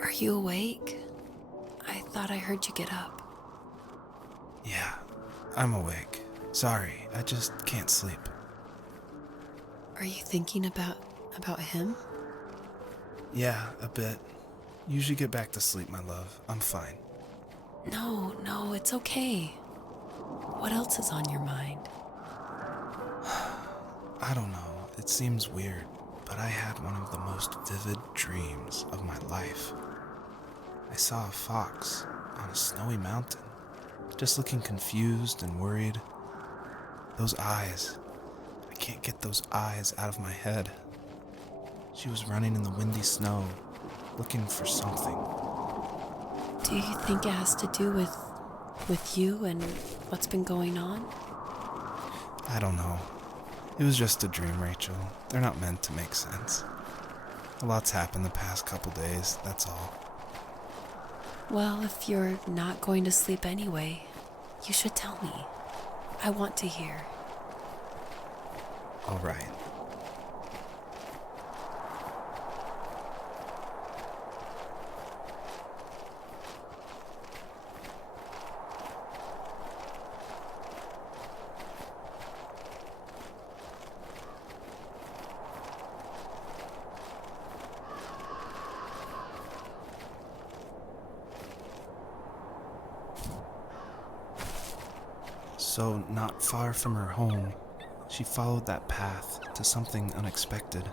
Are you awake? I thought I heard you get up. Yeah, I'm awake. Sorry, I just can't sleep. Are you thinking about him? Yeah, a bit. Usually get back to sleep, my love. I'm fine. No, it's okay. What else is on your mind? I don't know, it seems weird, but I had one of the most vivid dreams of my life. I saw a fox on a snowy mountain, just looking confused and worried. Those eyes, I can't get those eyes out of my head. She was running in the windy snow, looking for something. Do you think it has to do with you and what's been going on? I don't know. It was just a dream, Rachel. They're not meant to make sense. A lot's happened the past couple days, that's all. Well, if you're not going to sleep anyway, you should tell me. I want to hear. All right. So, not far from her home, she followed that path to something unexpected.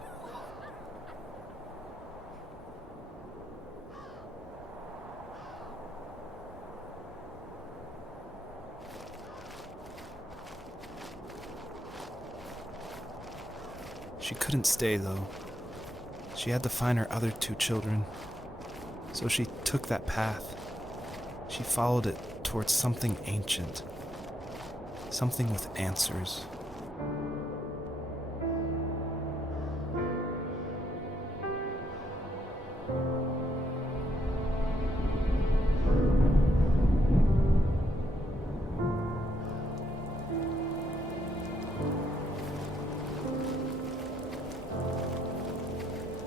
She couldn't stay, though. She had to find her other two children. So she took that path. She followed it towards something ancient. Something with answers.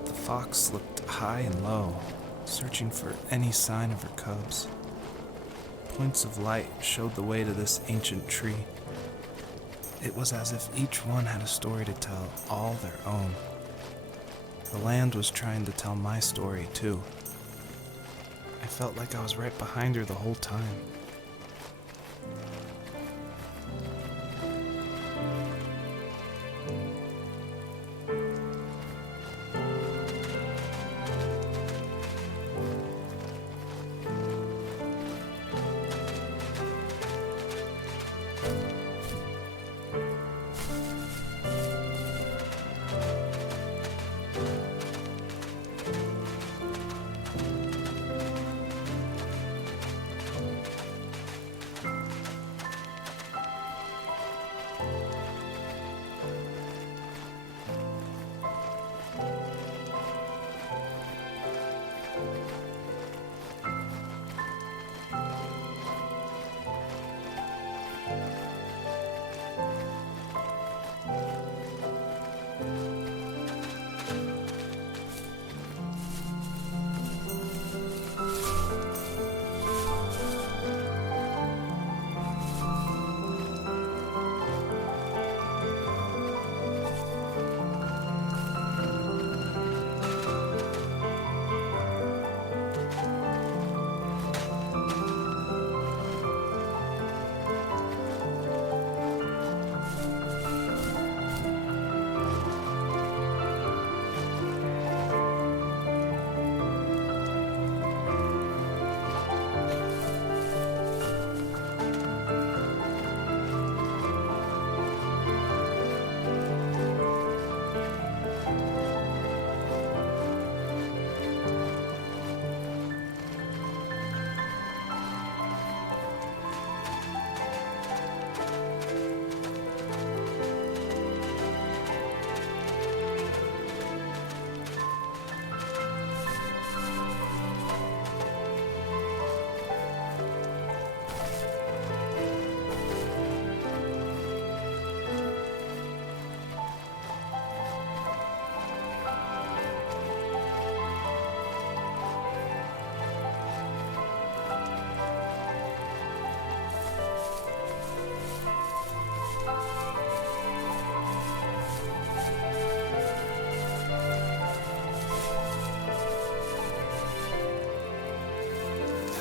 The fox looked high and low, searching for any sign of her cubs. Points of light showed the way to this ancient tree. It was as if each one had a story to tell, all their own. The land was trying to tell my story, too. I felt like I was right behind her the whole time.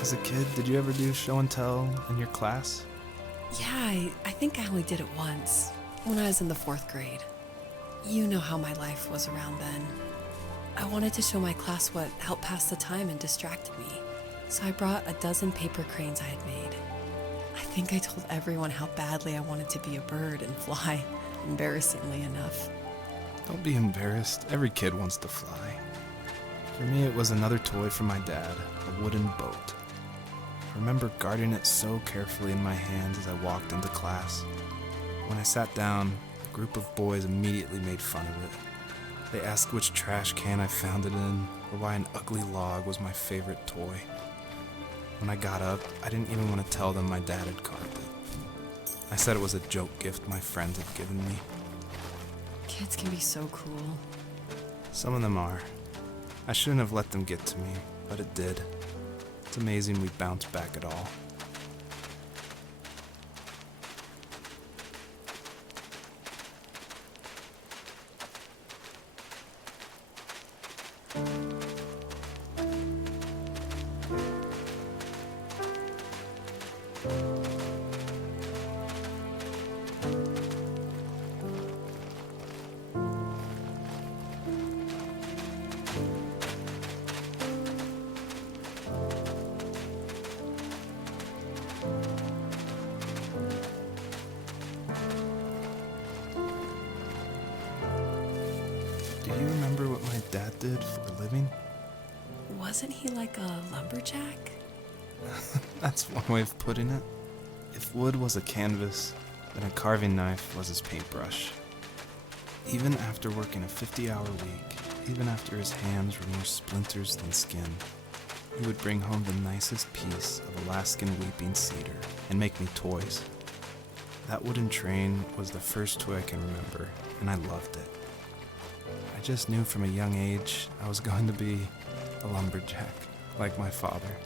As a kid, did you ever do show and tell in your class? Yeah, I think I only did it once, when I was in the 4th grade. You know how my life was around then. I wanted to show my class what helped pass the time and distracted me, so I brought a dozen paper cranes I had made. I think I told everyone how badly I wanted to be a bird and fly, embarrassingly enough. Don't be embarrassed. Every kid wants to fly. For me, it was another toy from my dad, a wooden boat. I remember guarding it so carefully in my hands as I walked into class. When I sat down, a group of boys immediately made fun of it. They asked which trash can I found it in, or why an ugly log was my favorite toy. When I got up, I didn't even want to tell them my dad had carved it. I said it was a joke gift my friends had given me. Kids can be so cruel. Some of them are. I shouldn't have let them get to me, but it did. It's amazing we bounced back at all. Do you remember what my dad did for a living? Wasn't he like a lumberjack? That's one way of putting it. If wood was a canvas, then a carving knife was his paintbrush. Even after working a 50-hour week, even after his hands were more splinters than skin, he would bring home the nicest piece of Alaskan weeping cedar and make me toys. That wooden train was the first toy I can remember, and I loved it. I just knew from a young age I was going to be a lumberjack, like my father.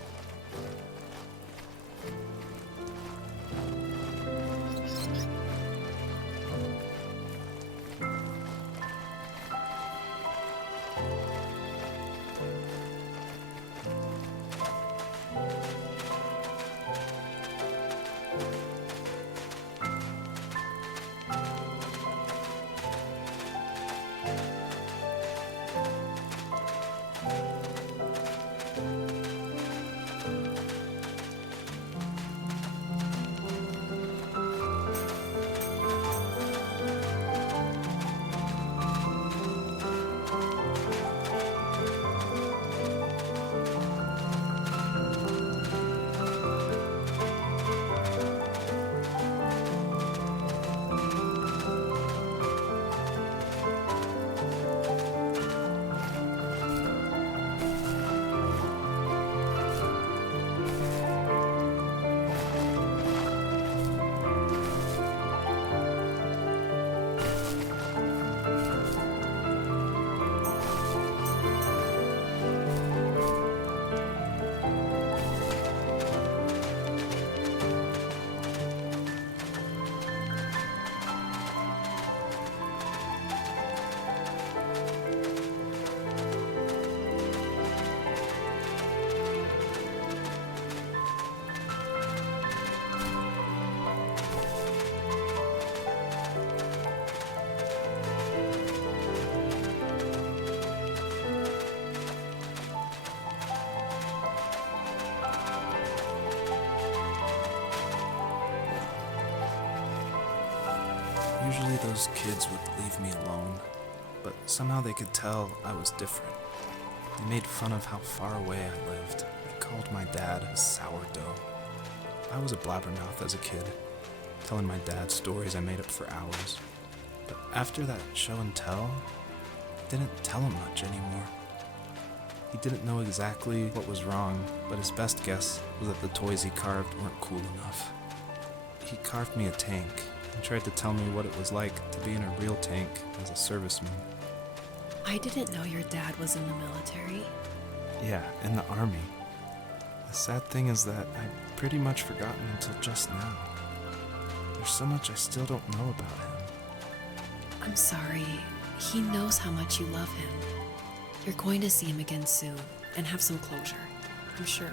Usually those kids would leave me alone, but somehow they could tell I was different. They made fun of how far away I lived. They called my dad a sourdough. I was a blabbermouth as a kid, telling my dad stories I made up for hours. But after that show and tell, I didn't tell him much anymore. He didn't know exactly what was wrong, but his best guess was that the toys he carved weren't cool enough. He carved me a tank and tried to tell me what it was like to be in a real tank as a serviceman. I didn't know your dad was in the military. Yeah, in the army. The sad thing is that I'd pretty much forgotten until just now. There's so much I still don't know about him. I'm sorry. He knows how much you love him. You're going to see him again soon and have some closure, I'm sure.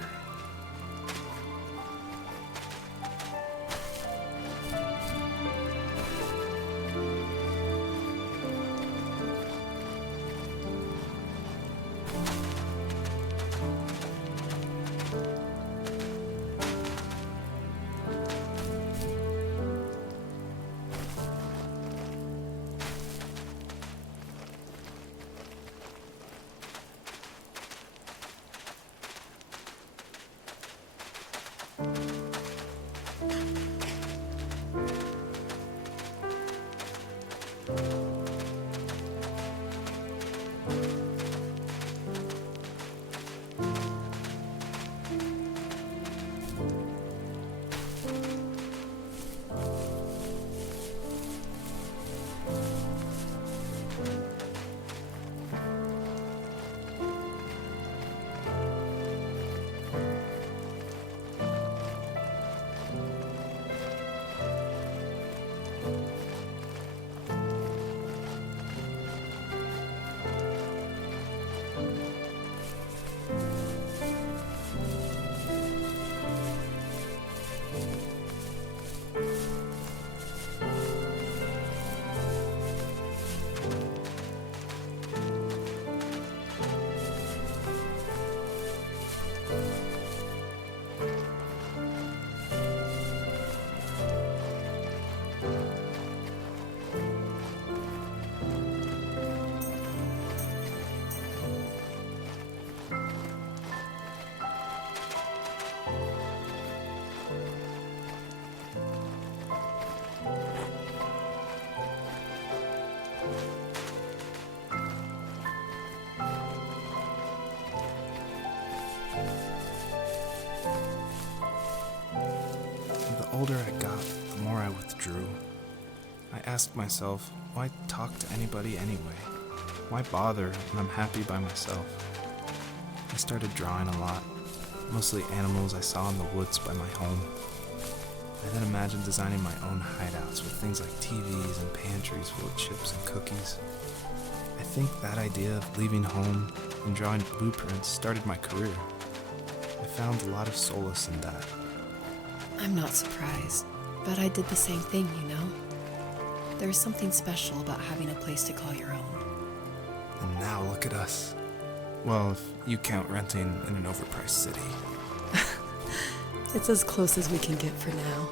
The older I got, the more I withdrew. I asked myself, why talk to anybody anyway? Why bother when I'm happy by myself? I started drawing a lot, mostly animals I saw in the woods by my home. I then imagined designing my own hideouts with things like TVs and pantries full of chips and cookies. I think that idea of leaving home and drawing blueprints started my career. I found a lot of solace in that. I'm not surprised, but I did the same thing, you know? There's something special about having a place to call your own. And now look at us. Well, if you count renting in an overpriced city. It's as close as we can get for now.